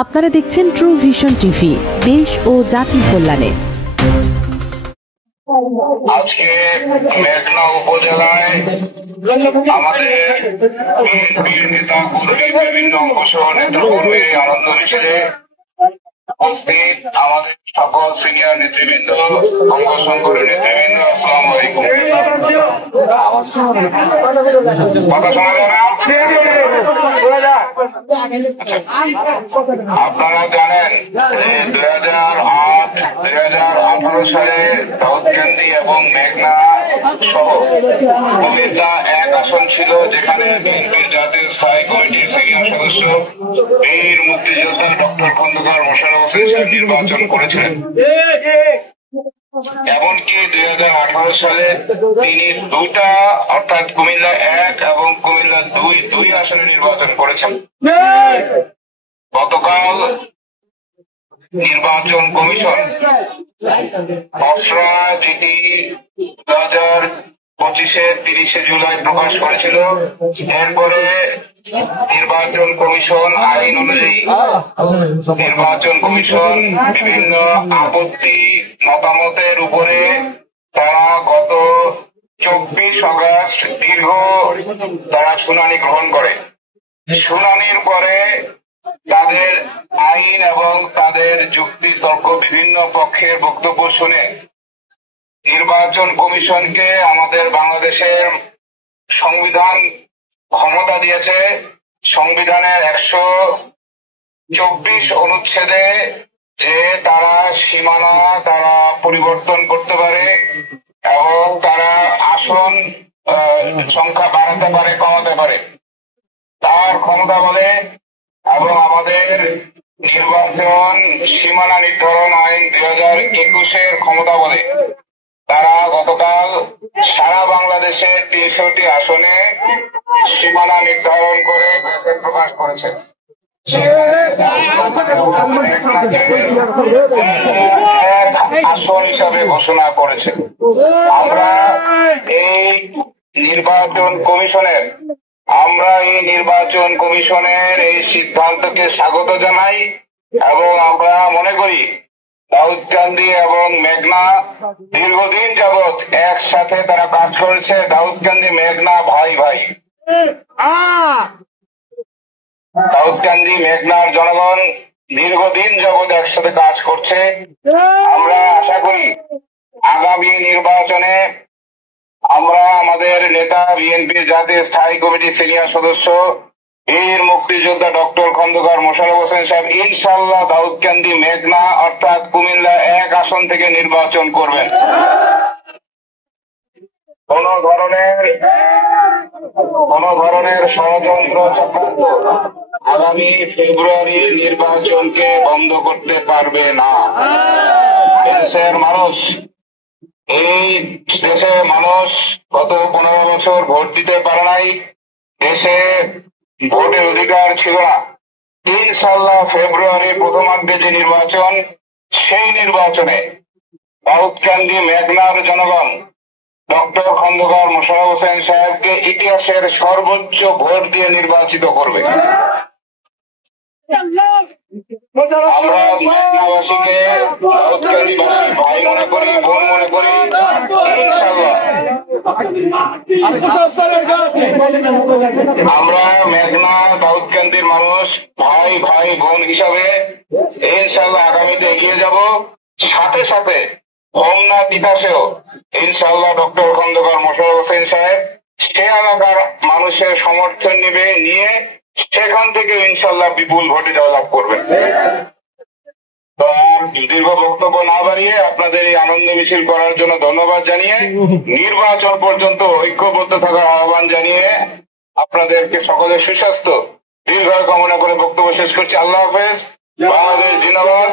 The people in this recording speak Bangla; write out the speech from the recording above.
আপনারা দেখছেন ট্রু ভিশন টিভি, দেশ ও জাতির কল্যাণে। আজকে মেঘনা উপজেলায় আমাদের নেতা কর্মী বিভিন্ন অংশ নেতৃবৃন্দের আনন্দ মিছিলে উপস্থিত আমাদের সকল সিনিয়র নেতৃবৃন্দ, অঙ্গ সংগঠনের নেতৃবৃন্দ, আসসালামু আলাইকুম। কথা শোনা যায় না? আপনারা জানেন 2008-2018 সালে দাউদকান্দি এবং মেঘনা সহ কুমিল্লা এক আসন ছিল, যেখানে বিএনপির জাতীয় স্থায়ী কমিটির সিনিয়র সদস্য বীর মুক্তিযোদ্ধা ডক্টর খন্দকার মোশাররফ হোসেন সাহেব নির্বাচন করেছিলেন। এমনকি 2018 সালে তিনি দুটা অর্থাৎ কুমিল্লা 1 এবং কুমিল্লা 2 আসনে নির্বাচন করেছেন। গতকাল নির্বাচন কমিশন খসড়া চিঠি 2025-এর 30শে জুলাই প্রকাশ করেছিল। এরপরে নির্বাচন কমিশন আইন অনুযায়ী নির্বাচন কমিশন বিভিন্ন আপত্তি মতামতের উপরে তারা গত 24 আগস্ট দীর্ঘ তারা শুনানি গ্রহণ করে। শুনানির পরে তাদের আইন এবং তাদের যুক্তি তর্ক বিভিন্ন পক্ষের বক্তব্য শুনে নির্বাচন কমিশনকে আমাদের বাংলাদেশের সংবিধান ক্ষমতা দিয়েছে। সংবিধানের 124 অনুচ্ছেদে যে তারা সীমানা তারা পরিবর্তন করতে পারে এবং তারা আসন সংখ্যা বাড়াতে পারে, কমাতে পারে, তার ক্ষমতা বলে। এবং আমাদের নির্বাচন সীমানা নির্ধারণ আইন 2021-এর ক্ষমতা বলে তারা গতকাল সারা বাংলাদেশে 300টি আসনে সীমানা নির্ধারণ করে প্রকাশ করেছে। আসন হিসাবে ঘোষণা করেছে। আমরা এই নির্বাচন কমিশনের এই সিদ্ধান্তকে স্বাগত জানাই এবং আমরা মনে করি দাউদকান্দি এবং মেঘনা দীর্ঘদিন যাবৎ একসাথে তারা কাজ করেছে। দাউদকান্দি মেঘনা ভাই ভাই। দাউদকান্দি মেঘনার জনগণ দীর্ঘদিন যাবৎ একসাথে কাজ করছে। আমরা আশা করি আগামী নির্বাচনে আমরা আমাদের নেতা বিএনপির জাতীয় স্থায়ী কমিটির সিনিয়র সদস্য বীর মুক্তিযোদ্ধা ডক্টর খন্দকার মোশাররফ হোসেন সাহেব ইনশাআল্লাহ দাউদকান্দি মেঘনা অর্থাৎ কুমিল্লা 1 আসন থেকে নির্বাচন করবেন। কোন ধরনের ষড়যন্ত্র চক্রান্ত আগামী ফেব্রুয়ারি নির্বাচনকে বন্ধ করতে পারবে না। দেশের মানুষ গত 15 বছর ভোট দিতে পারে নাই। দেশে ভোটের অধিকার ছিল না। ইনশাআল্লাহ ফেব্রুয়ারির প্রথমার্ধে যে নির্বাচন, সেই নির্বাচনে দাউদকান্দি মেঘনার জনগণ ডক্টর খন্দকার মোশাররফ হোসেন সাহেবকে ইতিহাসের সর্বোচ্চ ভোট দিয়ে নির্বাচিত করবে। আমরা মেঘনাবাসীকে দাউদকান্দিবাসী ভাই মনে করি, বোন মনে করি। আমরা মেঘনা দাউদকান্দির মানুষ ভাই ভাই বোন হিসাবে ইনশাআল্লাহ আগামীতে এগিয়ে যাব। সাথে সাথে হোমনা তিতাসেও ইনশাআল্লাহ ডক্টর খন্দকার মোশাররফ হোসেন সাহেব সে এলাকার মানুষের সমর্থন নিয়ে সেখান থেকে ইনশাআল্লাহ বিপুল ভোটে জয়লাভ করবেন। তো দীর্ঘ বক্তব্য না বাড়িয়ে আপনাদের এই আনন্দ মিছিল করার জন্য ধন্যবাদ জানিয়ে নির্বাচন পর্যন্ত ঐক্যবদ্ধ থাকার আহ্বান জানিয়ে আপনাদেরকে সকলের সুস্বাস্থ্য দীর্ঘায়ু কামনা করে বক্তব্য শেষ করছি। আল্লাহ হাফেজ। বাংলাদেশ জিন্দাবাদ।